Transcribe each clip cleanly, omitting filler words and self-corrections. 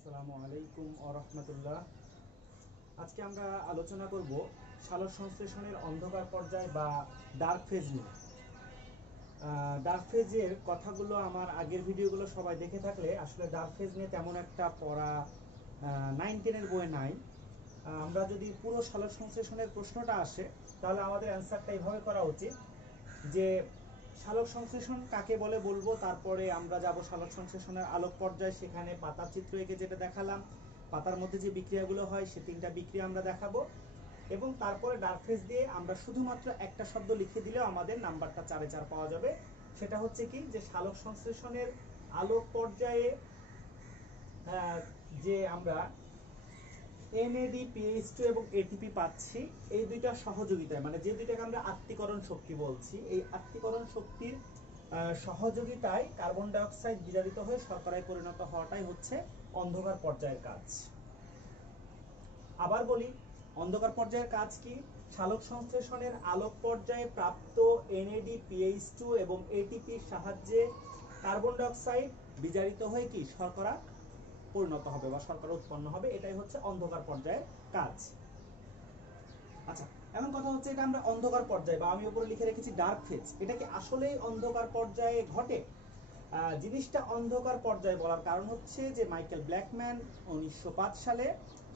আসসালামু আলাইকুম ওয়া রাহমাতুল্লাহ। আজকে আমরা আলোচনা করব সালোক সংশ্লেষণের অন্ধকার পর্যায় বা ডার্ক ফেজ নিয়ে। ডার্ক ফেজের কথাগুলো আমার আগের ভিডিওগুলো সবাই দেখে থাকলে আসলে ডার্ক ফেজ নিয়ে তেমন একটা পড়া 9-10 বইয়ে নাই। আমরা যদি পুরো সালোক সংশ্লেষণের প্রশ্নটা আসে তাহলে আমাদের অ্যান্সারটা এইভাবে করা উচিত যে সালোক সংশ্লেষণ কাকে বলে বলবো, তারপরে আমরা যাব সালোক সংশ্লেষণের আলোক পর্যায়, সেখানে পাতার চিত্র এঁকে যেটা দেখালাম, পাতার মধ্যে যে বিক্রিয়াগুলো হয় সে 3টা বিক্রিয়া আমরা দেখাবো, এবং তারপরে ডার্ক ফেজ দিয়ে আমরা শুধুমাত্র একটা শব্দ লিখে দিলেও আমাদের নাম্বারটা 4-4 পাওয়া যাবে। সেটা হচ্ছে কি যে সালোক সংশ্লেষণের আলোক পর্যায়ে যে আমরা NAD, PH2 এবং ATP পাচ্ছি, এই দুইটা সহযোগিতায়, মানে যে দুইটাকে আমরা আত্তীকরণ শক্তি বলছি, এই আত্তীকরণ শক্তির সহযোগিতায় কার্বন ডাই অক্সাইড বিজারিত হয়ে শর্করায় পরিণত হওয়াটাই হচ্ছে অন্ধকার পর্যায়ের কাজ। আবার বলি, অন্ধকার পর্যায়ের কাজ কি? সালোক সংশ্লেষণের আলোক পর্যায়ে প্রাপ্ত NAD, PH2 এবং ATPর সাহায্যে কার্বন ডাই অক্সাইড বিজারিত হয়ে কি শর্করা পরিণত হবে বা শর্করা উৎপন্ন হবে, এটাই হচ্ছে অন্ধকার পর্যায়ের কাজ। আচ্ছা, এখন কথা হচ্ছে এটা আমরা অন্ধকার পর্যায়ে, বা আমি উপরে লিখে রেখেছি ডার্ক ফেজ, এটা কি আসলেই অন্ধকার পর্যায়ে ঘটে? জিনিসটা অন্ধকার পর্যায়ে বলার কারণ হচ্ছে যে মাইকেল ব্ল্যাকম্যান 1905 সালে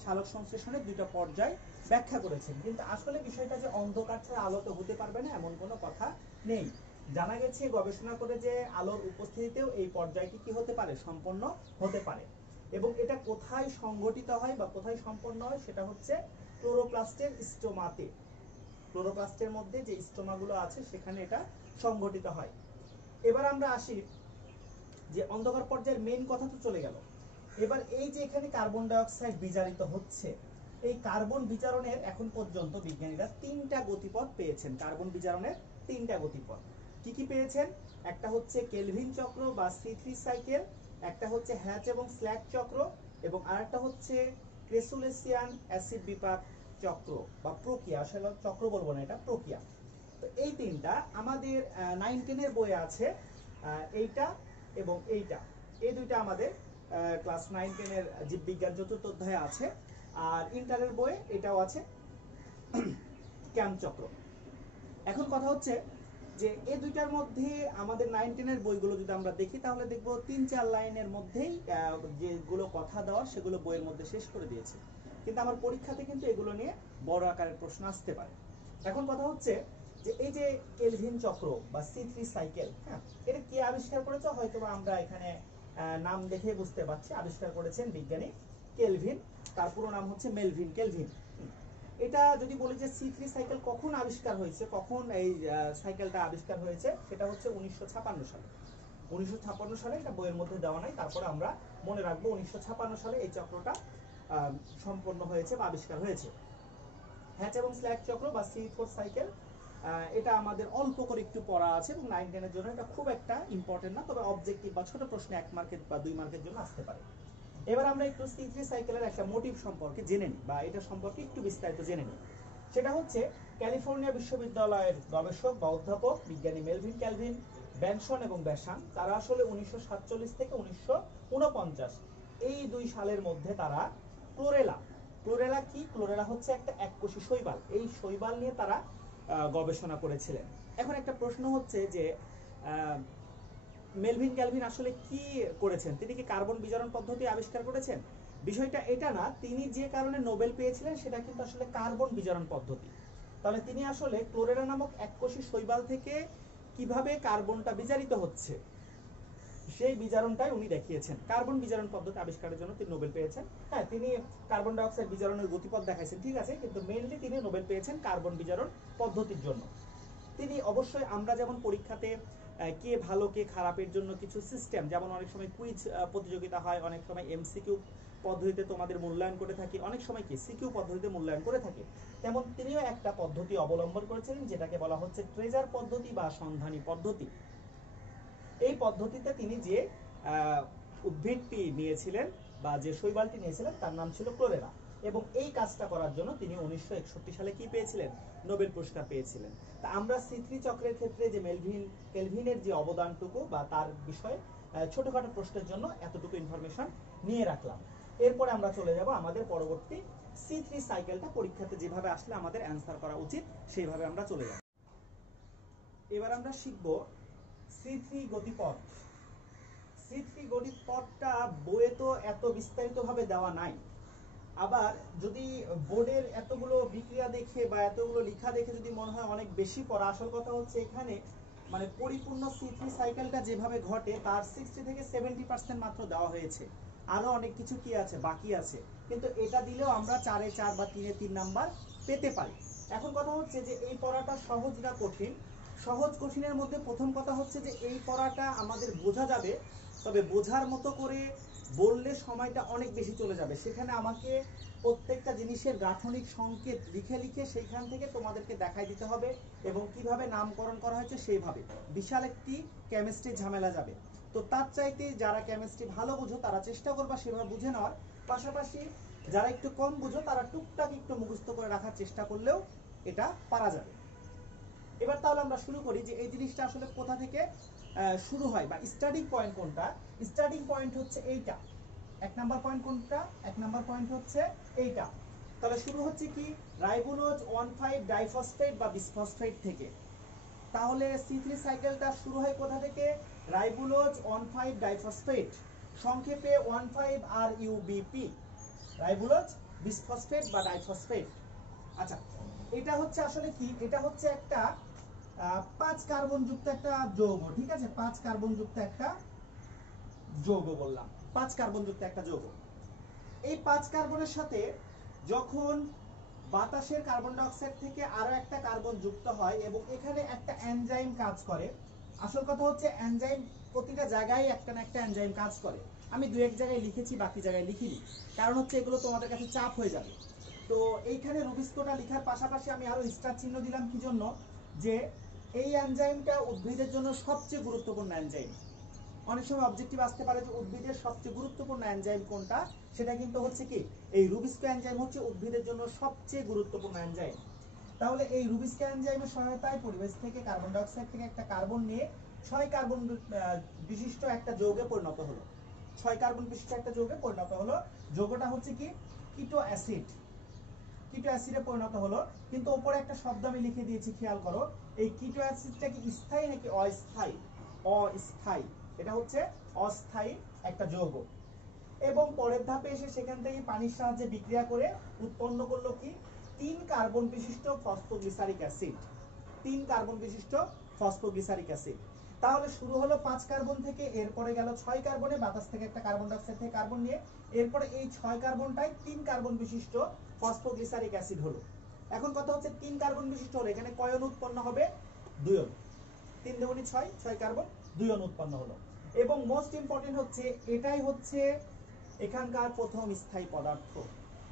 সালোক সংশ্লেষণের দুইটা পর্যায় ব্যাখ্যা করেছেন, কিন্তু আসলে বিষয়টা যে অন্ধকার ছাড়া আলো তো হতে পারবে না এমন কোনো কথা নেই। জানা গেছে গবেষণা করে যে আলোর উপস্থিতিতেও এই পর্যায়টি কি হতে পারে, সম্পন্ন হতে পারে। এবং এটা কোথায় সংঘটিত হয় বা কোথায় সম্পন্ন হয় সেটা হচ্ছে ক্লোরোপ্লাস্টের স্টোমাতে। ক্লোরোপ্লাস্টের মধ্যে যে স্টোমাগুলো আছে সেখানে এটা সংঘটিত হয়। এবার আমরা আসি যে অন্ধকার পর্যায়ের মেইন কথা তো চলে গেল। এবার এই যে এখানে কার্বন ডাই অক্সাইড বিজারিত হচ্ছে, এই কার্বন বিজারণের এখন পর্যন্ত বিজ্ঞানীরা 3টা গতিপথ পেয়েছেন। কার্বন বিজারণের 3টা গতিপথ কি কি পেয়েছেন? একটা হচ্ছে কেলভিন চক্র বা C3 সাইকেল, একটা হচ্ছে হ্যাচ এবং স্ল্যাক চক্র, এবং আরেকটা হচ্ছে ক্রেসুলেসিয়ান অ্যাসিড বিপাক চক্র বা প্রক্রিয়া। আসলে চক্র বলবো না, এটা প্রক্রিয়া। তো এই 3টা আমাদের 9-10 বইয়ে আছে, এইটা এবং এইটা, এই দুইটা আমাদের ক্লাস 9-10 জীববিজ্ঞান 4র্থ অধ্যায়ে আছে। আর ইন্টারের বইয়ে এটাও আছে, ক্যাম্প চক্র। এখন কথা হচ্ছে যে এই দুইটার মধ্যে আমাদের 9-10 বইগুলো যদি আমরা দেখি তাহলে দেখবো 3-4 লাইনের মধ্যেই যেগুলো কথা দেওয়া সেগুলো বইয়ের মধ্যে শেষ করে দিয়েছে, কিন্তু আমার পরীক্ষাতে কিন্তু এগুলো নিয়ে বড় আকারের প্রশ্ন আসতে পারে। এখন কথা হচ্ছে যে এই যে কেলভিন চক্র বা C3 সাইকেল, হ্যাঁ, এটা কে আবিষ্কার করেছে? হয়তো আমরা এখানে নাম দেখে বুঝতে পারছি, আবিষ্কার করেছেন বিজ্ঞানী কেলভিন। তার পুরো নাম হচ্ছে মেলভিন কেলভিন। এটা যদি বলি যে C3 সাইকেল কখন আবিষ্কার হয়েছে, কখন এই সাইকেলটা আবিষ্কার হয়েছে, সেটা হচ্ছে 1956 সালে। 1956 সালে, এটা বইয়ের মধ্যে দেওয়া নাই, তারপরে আমরা মনে রাখবো 1956 সালে এই চক্রটা সম্পন্ন হয়েছে বা আবিষ্কার হয়েছে। হ্যাচ এবং স্ল্যাক চক্র বা C4 সাইকেল, এটা আমাদের অল্প করে একটু পড়া আছে এবং 9-10 জন্য এটা খুব একটা ইম্পর্টেন্ট না, তবে অবজেক্টিভ বা ছোট প্রশ্নে 1 মার্কের বা 2 মার্কের জন্য আসতে পারে। এবার আমরা একটু C3 সাইকেলের একটা মোটিভ সম্পর্কে জেনে নিই, বা এটা সম্পর্কে একটু বিস্তারিত জেনে নিই। সেটা হচ্ছে ক্যালিফোর্নিয়া বিশ্ববিদ্যালয়ের গবেষক বা অধ্যাপক বিজ্ঞানী মেলভিন ক্যালভিন, ব্যানসন এবং ব্যাসান, তারা আসলে 1947 থেকে 1949 এই 2 সালের মধ্যে তারা ক্লোরেলা কি? ক্লোরেলা হচ্ছে একটা এককোষী শৈবাল, এই শৈবাল নিয়ে তারা গবেষণা করেছিলেন। এখন একটা প্রশ্ন হচ্ছে যে মেলভিন ক্যালভিন আসলে কি করেছেন? তিনি কি কার্বন বিজারণ পদ্ধতি আবিষ্কার করেছেন? বিষয়টা এটা না, তিনি যে কারণে নোবেল পেয়েছিলেন সেটা কিন্তু আসলে কার্বন বিজারণ পদ্ধতি। তাহলে তিনি আসলে ক্লোরেলা নামক এককোষী শৈবাল থেকে কিভাবে কার্বনটা বিজারিত হচ্ছে সেই বিজারণটাই উনি দেখিয়েছেন। কার্বন বিজারণ পদ্ধতি আবিষ্কারের জন্য তিনি নোবেল পেয়েছেন। হ্যাঁ, তিনি কার্বন ডাই অক্সাইড বিজারণের গতিপথ দেখাইছেন, ঠিক আছে, কিন্তু মেইনলি তিনি নোবেল পেয়েছেন কার্বন বিজারণ পদ্ধতির জন্য। তিনি অবশ্যই, আমরা যেমন পরীক্ষাতে কে ভালো কে খারাপের জন্য কিছু সিস্টেম, যেমন অনেক সময় কুইজ প্রতিযোগিতা হয়, অনেক সময় MCQ পদ্ধতিতে তোমাদের মূল্যায়ন করে থাকি, অনেক সময় কি সিকিউ পদ্ধতিতে মূল্যায়ন করে থাকি, তেমন তিনিও একটা পদ্ধতি অবলম্বন করেছিলেন যেটাকে বলা হচ্ছে ট্রেজার পদ্ধতি বা সন্ধানী পদ্ধতি। এই পদ্ধতিতে তিনি যে উদ্ভিদটি নিয়েছিলেন বা যে শৈবালটি নিয়েছিলেন তার নাম ছিল ক্লোরেলা, এবং এই কাজটা করার জন্য তিনি 1961 সালে কি পেয়েছিলেন? নোবেল পুরস্কার পেয়েছিলেন। তা আমরা C3 চক্রের ক্ষেত্রে যে মেলভিন কেলভিনের যে অবদানটুকু বা তার বিষয়ে ছোটখাটো প্রশ্নের জন্য এতটুকু ইনফরমেশন নিয়ে রাখলাম। এরপরে আমরা চলে যাব আমাদের পরবর্তী C3 সাইকেলটা পরীক্ষাতে যেভাবে আসলে আমাদের অ্যান্সার করা উচিত সেইভাবে আমরা চলে যাব। এবার আমরা শিখব C3 গতিপথ। C3 গতিপথটা বইয়ে তো এত বিস্তারিতভাবে দেওয়া নাই, আবার যদি বোর্ডের এতগুলো বিক্রিয়া দেখে বা এতগুলো লেখা দেখে যদি মনে হয় অনেক বেশি পড়া, আসল কথা হচ্ছে এখানে মানে পরিপূর্ণ C3 সাইকেলটা যেভাবে ঘটে তার 60 থেকে 70% মাত্র দেওয়া হয়েছে, আরো অনেক কিছু কি আছে বাকি আছে, কিন্তু এটা দিলেও আমরা 4-এ 4 বা 3-এ 3 নাম্বার পেতে পারি। এখন কথা হচ্ছে যে এই পড়াটা সহজ না কঠিন। সহজ কঠিনের মধ্যে প্রথম কথা হচ্ছে যে এই পড়াটা আমাদের বোঝা যাবে, তবে বোঝার মতো করে বললে সময়টা অনেক বেশি চলে যাবে। সেখানে আমাকে প্রত্যেকটা জিনিসের গাঠনিক সংকেত লিখে লিখে সেইখান থেকে তোমাদেরকে দেখাই দিতে হবে এবং কিভাবে নামকরণ করা হয়েছে সেইভাবে বিশাল একটি কেমিস্ট্রি ঝামেলা যাবে। তো তার চাইতে যারা কেমিস্ট্রি ভালো বুঝো তারা চেষ্টা করবা সেভাবে বুঝে নেওয়ার, পাশাপাশি যারা একটু কম বুঝো তারা টুকটাক একটু মুখস্থ করে রাখার চেষ্টা করলেও এটা পারা যাবে। এবার তাহলে আমরা শুরু করি যে এই জিনিসটা আসলে কোথা থেকে শুরু হয় বা স্টার্টিং পয়েন্ট কোনটা। স্টার্টিং পয়েন্ট হচ্ছে এইটা। এক নাম্বার পয়েন্ট কোনটা? এক নাম্বার পয়েন্ট হচ্ছে এইটা। তাহলে শুরু হচ্ছে কি রাইবোলোজ 1,5 ডাইফসফেট বা বিসফসফেট থেকে। তাহলে C3 সাইকেলটা শুরু হয় কোথা থেকে? রাইবোলোজ 1,5 ডাইফসফেট, সংক্ষেপে 1,5-RUBP, রাইবোলোজ বিসফসফেট বা ডাইফসফেট। আচ্ছা, এটা হচ্ছে আসলে কি? এটা হচ্ছে একটা 5 কার্বন যুক্ত একটা যৌগ, ঠিক আছে? 5 কার্বন যুক্ত একটা যৌগ বললাম, 5 কার্বন যুক্ত একটা যৌগ। এই 5 কার্বনের সাথে যখন বাতাসের কার্বন ডাই অক্সাইড থেকে আরো একটা কার্বন যুক্ত হয় এবং এখানে একটা এনজাইম কাজ করে। আসল কথা হচ্ছে এনজাইম প্রতিটা জায়গায় একটা না একটা এনজাইম কাজ করে। আমি দু এক জায়গায় লিখেছি, বাকি জায়গায় লিখিনি, কারণ হচ্ছে এগুলো তোমাদের কাছে চাপ হয়ে যাবে। তো এইখানে রুবিস্কোটা লেখার পাশাপাশি আমি আরো স্টার চিহ্ন দিলাম কি জন্য? যে এই এনজাইমটা উদ্ভিদের জন্য সবচেয়ে গুরুত্বপূর্ণ এনজাইম। অনেক সময় অবজেক্টিভ আসতে পারে যে উদ্ভিদের সবচেয়ে গুরুত্বপূর্ণ এনজাইম কোনটা, সেটা কিন্তু হচ্ছে কি এই রুবিস্কো এনজাইম হচ্ছে উদ্ভিদের জন্য সবচেয়ে গুরুত্বপূর্ণ এনজাইম। তাহলে এই রুবিস্কো এনজাইমের সহায়তায় পরিবেশ থেকে কার্বন ডাই অক্সাইড থেকে একটা কার্বন নিয়ে 6 কার্বন বিশিষ্ট একটা যৌগে পরিণত হলো। 6 কার্বন বিশিষ্ট একটা যৌগে পরিণত হলো। যৌগটা হচ্ছে কি কিটো অ্যাসিড। কিটো অ্যাসিডে পরিণত হলো। কিন্তু উপরে একটা শব্দ আমি লিখে দিয়েছি, খেয়াল করো। এই কিটো অ্যাসিডটা কি স্থায়ী নাকি অস্থায়ী? অস্থায়ী। এটা হচ্ছে অস্থায়ী একটা যৌগ। এবং পরের ধাপে এসে সেখান থেকে পানির সাহায্যে বিক্রিয়া করে উৎপন্ন করলো কি 3 কার্বন বিশিষ্ট ফসফোগ্লিসারিক অ্যাসিড। 3 কার্বন বিশিষ্ট ফসফোগ্লিসারিক অ্যাসিড। তাহলে শুরু হলো 5 কার্বন থেকে, এরপরে গেল 6 কার্বনে, বাতাস থেকে একটা কার্বন ডাই অক্সাইড থেকে কার্বন নিয়ে, এরপরে এই 6 কার্বনটাই 3 কার্বন বিশিষ্ট ফসফোগ্লিসারিক অ্যাসিড হলো। এখন কথা হচ্ছে 3 কার্বন বিশিষ্ট হলো, এখানে কয় অণু উৎপন্ন হবে? 2 অণু। 3 দুগুণে 6, 6 কার্বন 2 অণু উৎপন্ন হলো। এবং মোস্ট ইম্পর্টেন্ট হচ্ছে এটাই হচ্ছে এখানকার প্রথম স্থায়ী পদার্থ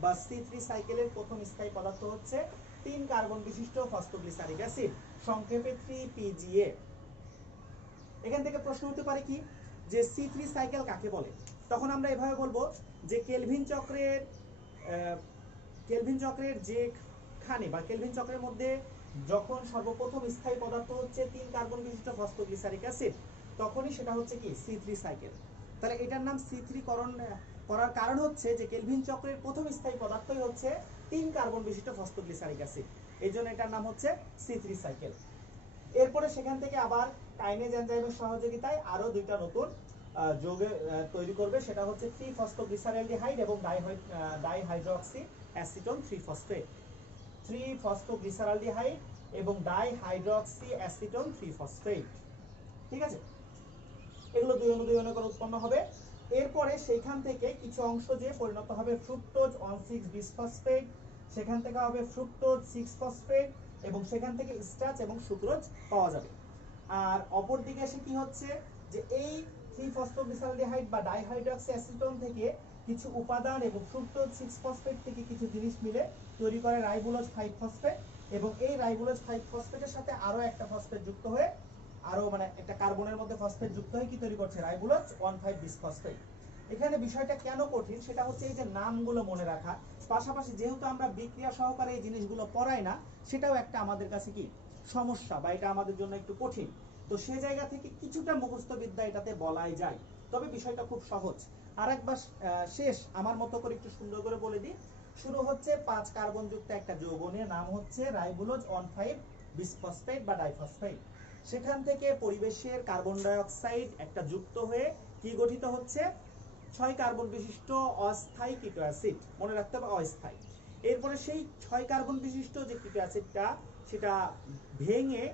বা C3 সাইকেলের প্রথম স্থায়ী পদার্থ হচ্ছে 3 কার্বন বিশিষ্ট ফসফোগ্লিসারিক অ্যাসিড, সংক্ষেপে 3PGA। এখান থেকে প্রশ্ন হতে পারে কি যে C3 সাইকেল কাকে বলে? তখন আমরা এভাবে বলবো যে কেলভিন চক্রের যেখানে বা কেলভিন চক্রের মধ্যে যখন সর্বপ্রথম স্থায়ী পদার্থ হচ্ছে 3 কার্বন বিশিষ্ট ফসফোগ্লিসারিক অ্যাসিড, তখনই সেটা হচ্ছে কি C3 সাইকেল। তাহলে এটার নাম C3 করার কারণ হচ্ছে যে কেলভিন চক্রের প্রথম স্থায়ী পদার্থই হচ্ছে 3 কার্বন বিশিষ্ট ফসফোগ্লিসারিক অ্যাসিড, এইজন্য এটার নাম হচ্ছে C3 সাইকেল। এরপরে সেখান থেকে আবার কাইনেজ এনজাইমের সহযোগিতায় আরো দুইটা নতুন যৌগ তৈরি করবে, সেটা হচ্ছে 3-ফসফোগ্লিসারলডিহাইড এবং ডাইহাইড্রক্সি অ্যাসিটোন 3-ফসফেট। 3-ফসফোগ্লিসারলডিহাইড এবং ডাইহাইড্রক্সি অ্যাসিটোন 3-ফসফেট, ঠিক আছে? এগুলো 2 অণু 2 অণু করে উৎপন্ন হবে। এরপরে সেইখান থেকে কিছু অংশ যে পরিণত হবে ফ্রুক্টোজ 1,6-বিসফসফেট, সেখান থেকে হবে ফ্রুক্টোজ 6-ফসফেট এবং সেখান থেকে স্টার্চ এবং সুক্রোজ পাওয়া যাবে। আর অপর দিকে এসে কি হচ্ছে যে এই 3-ফসফোগ্লিসারলডিহাইড বা ডাইহাইড্রক্সি অ্যাসিটোন থেকে কিছু উপাদান এবং ফ্রুক্টোজ 6-ফসফেট থেকে কিছু জিনিস মিলে তৈরি করে রাইবোলোজ 5-ফসফেট এবং এই রাইবোলোজ 5-ফসফেটের সাথে আরো একটা ফসফেট যুক্ত হয়ে আরো মানে একটা কার্বনের মধ্যে ফসফেট যুক্ত হয়ে কি তৈরি করছে? রাইবোলোজ 1,5-বিসফসফেট। এখানে বিষয়টা কেন কঠিন সেটা হচ্ছে এই যে নামগুলো মনে রাখা, পাশাপাশি যেহেতু আমরা বিক্রিয়া সহকারে এই জিনিসগুলো পড়াই না, সেটাও একটা আমাদের কাছে কি সমস্যা বা এটা আমাদের জন্য একটু কঠিন। তো সেই জায়গা থেকে কিছুটা মুখস্থ বিদ্যা এটাতে বলাই যায়, তবে বিষয়টা খুব সহজ। আরেকবার শেষ আমার মতো করে একটু সুন্দর করে বলে দিই। শুরু হচ্ছে 5 কার্বন যুক্ত একটা যৌগের নাম হচ্ছে রাইবোলোজ 1,5 বিসফসফেট বা ডাইফসফেট। সেখান থেকে পরিবেশের কার্বন ডাই অক্সাইড একটা যুক্ত হয়ে কি গঠিত হচ্ছে, 6 কার্বন বিশিষ্ট অস্থায়ী কিটো অ্যাসিড, মনে রাখতে হবে অস্থায়ী। এরপরে সেই 6 কার্বন বিশিষ্ট যে কিটো অ্যাসিডটা সেটা ভেঙে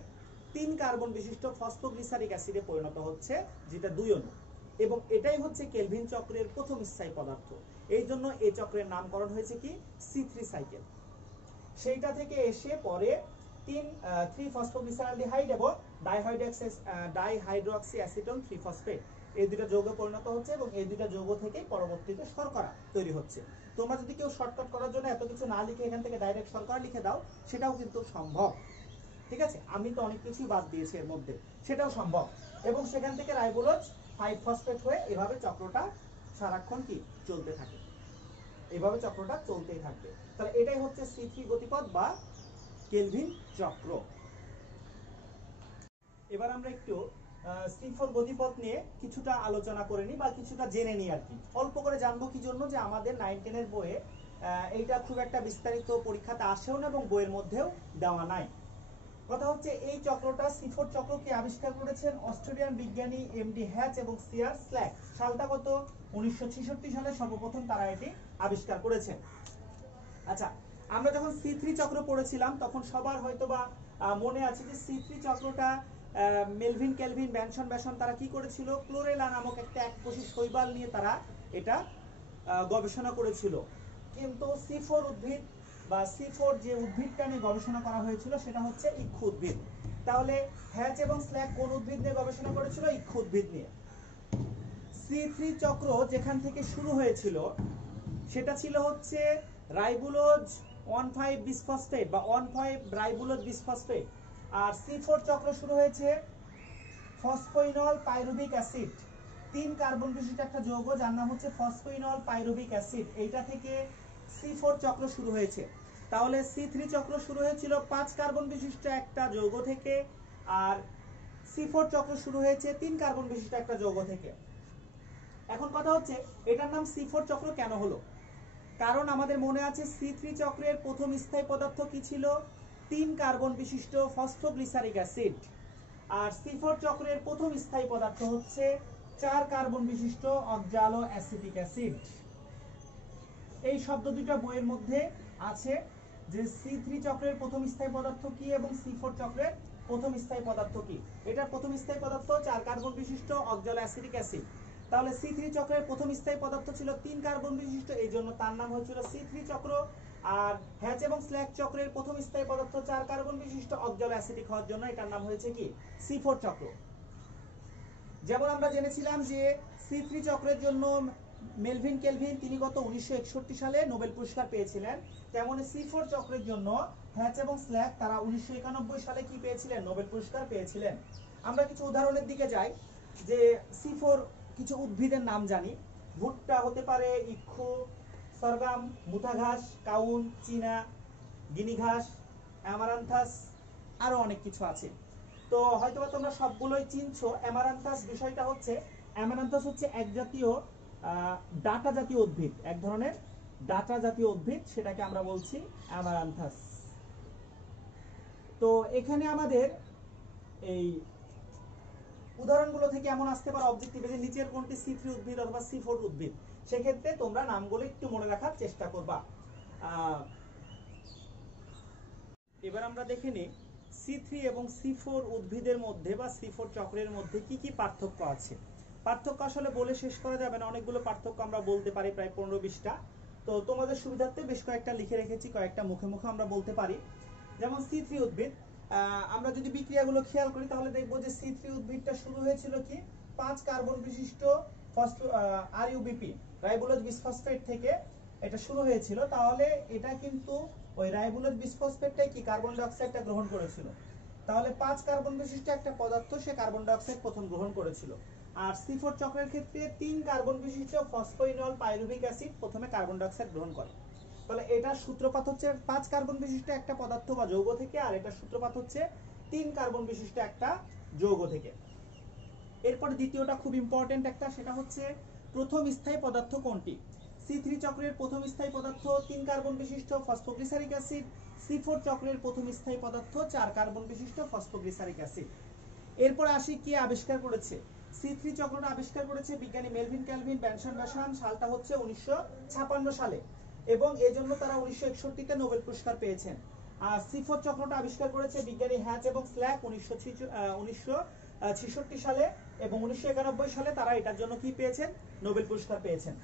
3 কার্বন বিশিষ্ট ফসফোগ্লিসারিক অ্যাসিডে পরিণত হচ্ছে, যেটা 2 অণু, এবং এটাই হচ্ছে কেলভিন চক্রের প্রথম স্থায়ী পদার্থ। এই জন্য এই চক্রের নামকরণ হয়েছে কি C3 সাইকেল। সেইটা থেকে এসে পরে 3 ফসফোগ্লিসারলডিহাইড এবং ডাইহাইড্রোক্সি অ্যাসিটন 3 ফসফেট, এই দুটো যৌগে পরিণত হচ্ছে এবং এই দুটো যৌগ থেকে পরবর্তীতে শর্করা তৈরি হচ্ছে। তোমরা যদি কেউ শর্টকাট করার জন্য এত কিছু না লিখে এখান থেকে ডাইরেক্ট শর্করা লিখে দাও, সেটাও কিন্তু সম্ভব। ঠিক আছে, আমি তো অনেক কিছুই বাদ দিয়েছি এর মধ্যে, সেটাও সম্ভব। এবং সেখান থেকে রাইবোলোজ 5 ফসফেট হয়ে এভাবে চক্রটা সারাক্ষণ কি চলতে থাকে, এভাবে চক্রটা চলতেই থাকবে। তাহলে এটাই হচ্ছে C3 গতিপথ বা কেলভিন চক্র। এবার আমরা একটু C4 গতিপথ নিয়ে কিছুটা আলোচনা করে নিই বা কিছুটা জেনে নিই আর কি। অল্প করে জানবো কি জন্য, যে আমাদের 9-10 এর বইয়ে এইটা খুব একটা বিস্তারিত পরীক্ষাতে আসেও না এবং বইয়ের মধ্যেও দেওয়া নাই। কথা হচ্ছে এই চক্রটা C4 চক্রকে আবিষ্কার করেছেন অস্ট্রেলিয়ান বিজ্ঞানী এমডি হ্যাচ এবং সিআর স্ল্যাক। সালটা কত? 1966 সালে সর্বপ্রথম তারা এটি আবিষ্কার করেছেন। আচ্ছা, আমরা যখন C3 চক্র পড়েছিলাম তখন সবার হয়তোবা মনে আছে যে C3 চক্রটা মেলভিন, কেলভিন, ব্যানসন, ব্যাসন তারা কি করেছিল, ক্লোরেলা নামক একটা এককোষী শৈবাল নিয়ে তারা এটা গবেষণা করেছিল। কিন্তু C4 উদ্ভিদ বা C4 যে উদ্ভিদটা নিয়ে গবেষণা করা হয়েছিল সেটা হচ্ছে ইক্ষু উদ্ভিদ। তাহলে হ্যাচ এবং স্ল্যাক কোন উদ্ভিদ নিয়ে গবেষণা করেছিল? ইক্ষু উদ্ভিদ নিয়ে। C3 চক্র যেখান থেকে শুরু হয়েছিল সেটা ছিল হচ্ছে রাইবোলোজ 1,5 বিসফসফেট বা 1,5 রাইবোলোজ বিসফসফেট। আর C4 চক্র শুরু হয়েছে ফসফোইনল পাইরুভিক অ্যাসিড, 3 কার্বন বিশিষ্ট একটা যৌগ যার নাম হচ্ছে ফসফোইনল পাইরুভিক অ্যাসিড। এইটা থেকে C4 চক্র শুরু হয়েছে। তাহলে C3 চক্র শুরু হয়েছিল 5 কার্বন বিশিষ্ট একটা যৌগ থেকে, আর C4 চক্র শুরু হয়েছে 3 কার্বন বিশিষ্ট একটা যৌগ থেকে। এখন কথা হচ্ছে এটার নাম C4 চক্র কেন হলো? কারণ আমাদের মনে আছে C3 চক্রের প্রথম স্থায়ী পদার্থ কি ছিল? 3 কার্বন বিশিষ্ট ফসফোগ্লিসারিক অ্যাসিড। আর C4 চক্রের প্রথম স্থায়ী পদার্থ হচ্ছে 4 কার্বন বিশিষ্ট অক্সালো অ্যাসিটিক অ্যাসিড। এই শব্দ দুটো বইয়ের মধ্যে আছে যে C3 চক্রের প্রথম স্থায়ী পদার্থ কি এবং C4 চক্রের প্রথম স্থায়ী পদার্থ কি। এটার প্রথম স্থায়ী পদার্থ 4 কার্বন বিশিষ্ট অক্সালো অ্যাসিটিক অ্যাসিড। তাহলে C3 চক্রের প্রথম স্থায়ী পদার্থ ছিল 3 কার্বন বিশিষ্ট, এই জন্য তার নাম হয়েছিল C3 চক্র। আর হ্যাচ এবং স্ল্যাক চক্রের প্রথম স্থায়ী পদার্থ 4 কার্বন বিশিষ্ট অক্সালো অ্যাসিডিক হওয়ার জন্য এটার নাম হয়েছে কি C4 চক্র। যেমন আমরা জেনেছিলাম যে C3 চক্রের জন্য মেলভিন, কেলভিন তিনি গত 1961 সালে নোবেল পুরস্কার পেয়েছিলেন, তেমন C4 চক্রের জন্য হ্যাচ এবং স্ল্যাক তারা 1991 সালে কি পেয়েছিলেন? নোবেল পুরস্কার পেয়েছিলেন। আমরা কিছু উদাহরণের দিকে যাই। যে C4 কিছু উদ্ভিদের নাম জানি, ভুট্টা হতে পারে, ইক্ষু, সরগাম, মুথা ঘাস, কাউন, চীনা, গিনি ঘাস, অ্যামারান্থাস, আরো অনেক কিছু আছে। তো হয়তোবা তোমরা সবগুলোই চিনছো। অ্যামারান্থাস বিষয়টা হচ্ছে, অ্যামারান্থাস হচ্ছে এক জাতীয় ডাটা জাতীয় উদ্ভিদ, এক ধরনের ডাটা জাতীয় উদ্ভিদ, সেটাকে আমরা বলছি অ্যামারান্থাস। তো এখানে আমাদের এই উদাহরণগুলো থেকে এমন আসতে পারে অবজেক্টিভে যে নিচের কোনটি C3 উদ্ভিদ অথবা C4 উদ্ভিদ। সেক্ষেত্রে তোমরা নামগুলো একটু মনে রাখার চেষ্টা করবা। এবার আমরা দেখে নিই C3 এবং C4 উদ্ভিদের মধ্যে বা C4 চক্রের মধ্যে কি কি পার্থক্য আছে। পার্থক্য আসলে বলে শেষ করা যাবে না, অনেকগুলো পার্থক্য আমরা বলতে পারি, প্রায় 15-20টা। তো তোমাদের সুবিধার্থে বেশ কয়েকটা লিখে রেখেছি, কয়েকটা মুখে মুখে আমরা বলতে পারি। যেমন C3 উদ্ভিদ, আমরা যদি বিক্রিয়াগুলো খেয়াল করি তাহলে দেখবো যে C3 উদ্ভিদটা শুরু হয়েছিল কি 5 কার্বন বিশিষ্ট RUBP রাইবোলোজ বিসফসফেট থেকে এটা শুরু হয়েছিল। তাহলে এটা কিন্তু ওই রাইবোলোজ বিসফসফেটটাই কি কার্বন ডাই অক্সাইডটা গ্রহণ করেছিল। তাহলে 5 কার্বন বিশিষ্ট একটা পদার্থ সে কার্বন ডাই অক্সাইড প্রথম গ্রহণ করেছিল। আর C4 চক্রের ক্ষেত্রে 3 কার্বন বিশিষ্ট ফসফোইনল পাইরুভিক অ্যাসিড প্রথমে কার্বন ডাই অক্সাইড গ্রহণ করে। তাহলে এটার সূত্রপাত হচ্ছে 5 কার্বন বিশিষ্ট একটা পদার্থ বা যৌগ থেকে, আর এটার সূত্রপাত হচ্ছে 3 কার্বন বিশিষ্ট একটা যৌগ থেকে। এরপর দ্বিতীয়টা খুব ইম্পর্টেন্ট একটা, সেটা হচ্ছে প্রথম স্থায়ী পদার্থ কোনটি? C3 চক্রের প্রথম স্থায়ী পদার্থ 3 কার্বন বিশিষ্ট ফসফোগ্লিসারিক অ্যাসিড, C4 চক্রের প্রথম স্থায়ী পদার্থ 4 কার্বন বিশিষ্ট ফসফোগ্লিসারিক অ্যাসিড। এরপর আসি কে আবিষ্কার করেছে। C3 চক্রটা আবিষ্কার করেছে বিজ্ঞানী মেলভিন ক্যালভিন ব্যানসন ব্যাসান, সালটা হচ্ছে 1956 সালে, এবং এজন্য তারা 1961 তে নোবেল পুরস্কার পেয়েছেন। আর C4 চক্রটা আবিষ্কার করেছে বিজ্ঞানী হ্যাচ এবং স্ল্যাক 1966 সালে, এবং 1991 সালে তারা এটার জন্য কি পেয়েছেন? নোবেল পুরস্কার পেয়েছেন।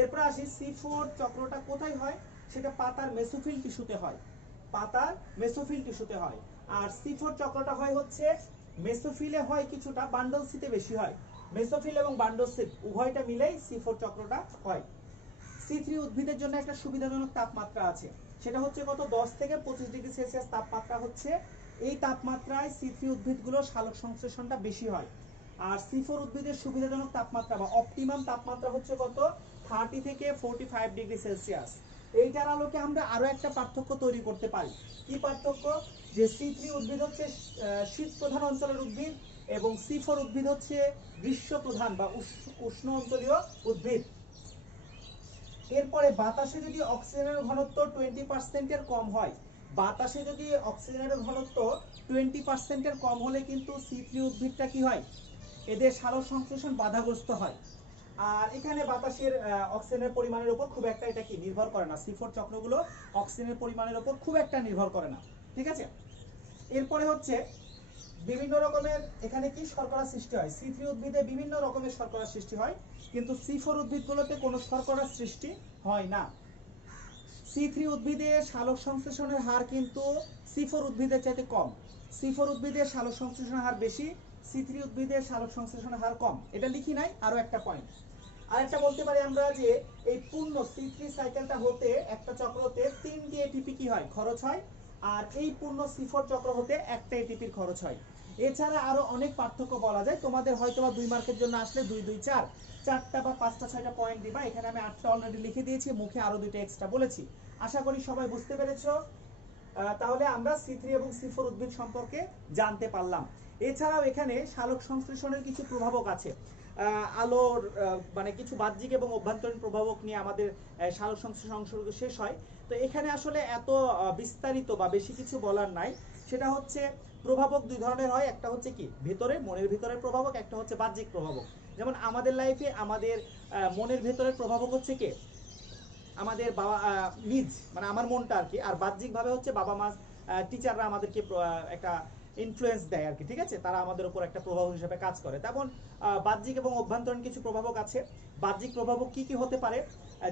এরপর আসি C4 চক্রটা কোথায় হয়? সেটা পাতার মেসোফিল টিস্যুতে হয়, পাতার মেসোফিল টিস্যুতে হয়। আর C4 চক্রটা হয় হচ্ছে মেসোফিলে হয় কিছুটা, বান্ডল সিতে বেশি হয়। মেসোফিল এবং বান্ডল সিট উভয়টা মিলেই C4 চক্রটা হয়। C3 উদ্ভিদের জন্য একটা সুবিধাজনক তাপমাত্রা আছে, সেটা হচ্ছে কত? 10 থেকে 25 ডিগ্রি সেলসিয়াস তাপমাত্রা হচ্ছে। এই তাপমাত্রায় C3 উদ্ভিদগুলো সালোক সংশ্লেষণটা বেশি হয়। আর C4 উদ্ভিদের সুবিধাজনক তাপমাত্রা বা অপটিমাম তাপমাত্রা হচ্ছে কত? 30 থেকে 45 ডিগ্রি সেলসিয়াস। এইটার আলোকে আমরা আরো একটা পার্থক্য তৈরি করতে পারি। কি পার্থক্য? যে C3 উদ্ভিদ হচ্ছে শীত প্রধান অঞ্চলের উদ্ভিদ, এবং C4 উদ্ভিদ হচ্ছে গ্রীষ্ম প্রধান বা উষ্ণ অঞ্চলীয় উদ্ভিদ। এরপরে বাতাসে যদি অক্সিজেনের ঘনত্ব 20% এর কম হয়, বাতাসে যদি অক্সিজেনের ঘনত্ব 20% এর কম হলে কিন্তু C3 উদ্ভিদটা কি হয়? এদের সালোক সংশ্লেষণ বাধাগ্রস্ত হয়। আর এখানে বাতাসের অক্সিজেনের পরিমাণের উপর খুব একটা এটা কি নির্ভর করে না। C4 চক্রগুলো অক্সিজেনের পরিমাণের উপর খুব একটা নির্ভর করে না, ঠিক আছে। এরপরে হচ্ছে বিভিন্ন রকমের এখানে কি শর্করা সৃষ্টি হয়। C3 উদ্ভিদে বিভিন্ন রকমের শর্করা সৃষ্টি হয়, কিন্তু C4 উদ্ভিদগুলোতে কোনো শর্করা সৃষ্টি হয় না। C3 উদ্ভিদে সালোক সংশ্লেষণের হার কিন্তু C4 উদ্ভিদের চাইতে কম। C4 উদ্ভিদের সালোক সংশ্লেষণের হার বেশি, C3 উদ্ভিদের সালোক সংশ্লেষণের হার কম। এটা লিখি নাই, আরো একটা পয়েন্ট। আর একটা বলতে পারি আমরা যে এই পূর্ণ C3 সাইকেলটা হতে একটা চক্রতে 3টি এটিপি কি হয়? খরচ হয়। আর এই পূর্ণ C4 চক্র হতে একটা এটিপির খরচ হয়। এছাড়া আরো অনেক পার্থক্য বলা যায়। তোমাদের হয়তো বা 2 মার্কের জন্য আসলে 2 2 4 4টা বা 5টা 6টা পয়েন্ট দিবা। এখানে আমি 8টা অলরেডি লিখে দিয়েছি, মুখে আরো 2টা এক্সট্রা বলেছি। আশা করি সবাই বুঝতে পেরেছো। তাহলে আমরা C3 এবং C4 উদ্ভিদ সম্পর্কে জানতে পারলাম। এছাড়াও এখানে সালোক সংশ্লেষণের কিছু প্রভাবক আছে। আলোর মানে কিছু বাহ্যিক এবং অভ্যন্তরীণ প্রভাবক নিয়ে আমাদের সালোক সংশ্লেষণ অংশ শেষ হয়। তো এখানে আসলে এত বিস্তারিত বা বেশি কিছু বলার নাই। সেটা হচ্ছে প্রভাবক 2 ধরনের হয়, একটা হচ্ছে কি ভেতরে মনের ভিতরের প্রভাবক, একটা হচ্ছে বাহ্যিক প্রভাবক। যেমন আমাদের লাইফে আমাদের মনের ভিতরের প্রভাবক হচ্ছে কে? আমাদের বাবা নিজ মানে আমার মনটা আর কি। আর বাহ্যিক ভাবে হচ্ছে বাবা মা টিচাররা আমাদেরকে একটা ইনফ্লুয়েন্স দেয় আর কি, ঠিক আছে। তারা আমাদের উপর একটা প্রভাব হিসেবে কাজ করে। তেমন বাহ্যিক এবং অভ্যন্তরীণ কিছু প্রভাবক আছে। বাহ্যিক প্রভাবক কি কি হতে পারে?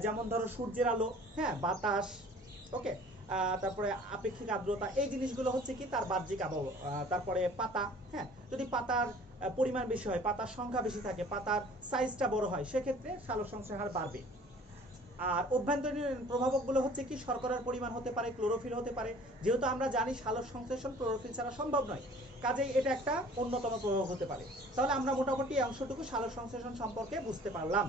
যেমন ধরো সূর্যের আলো, হ্যাঁ, বাতাস, ওকে, তারপরে আপেক্ষিক আর্দ্রতা, এই জিনিসগুলো হচ্ছে কি তার বাহ্যিক আবহাওয়া। তারপরে পাতা, হ্যাঁ, যদি পাতার পরিমাণ বেশি হয়, পাতার সংখ্যা বেশি থাকে, পাতার সাইজটা বড় হয়, সেক্ষেত্রে সালোক সংশ্লেষণের হার বাড়বে। আর অভ্যন্তরীণ প্রভাবকগুলো হচ্ছে কি শর্করার পরিমাণ হতে পারে, ক্লোরোফিল হতে পারে। যেহেতু আমরা জানি সালোক সংশ্লেষণ ক্লোরোফিল ছাড়া সম্ভব নয়, কাজেই এটা একটা অন্যতম প্রভাবক হতে পারে। তাহলে আমরা মোটামুটি এই অংশটুকু সালোক সংশ্লেষণ সম্পর্কে বুঝতে পারলাম।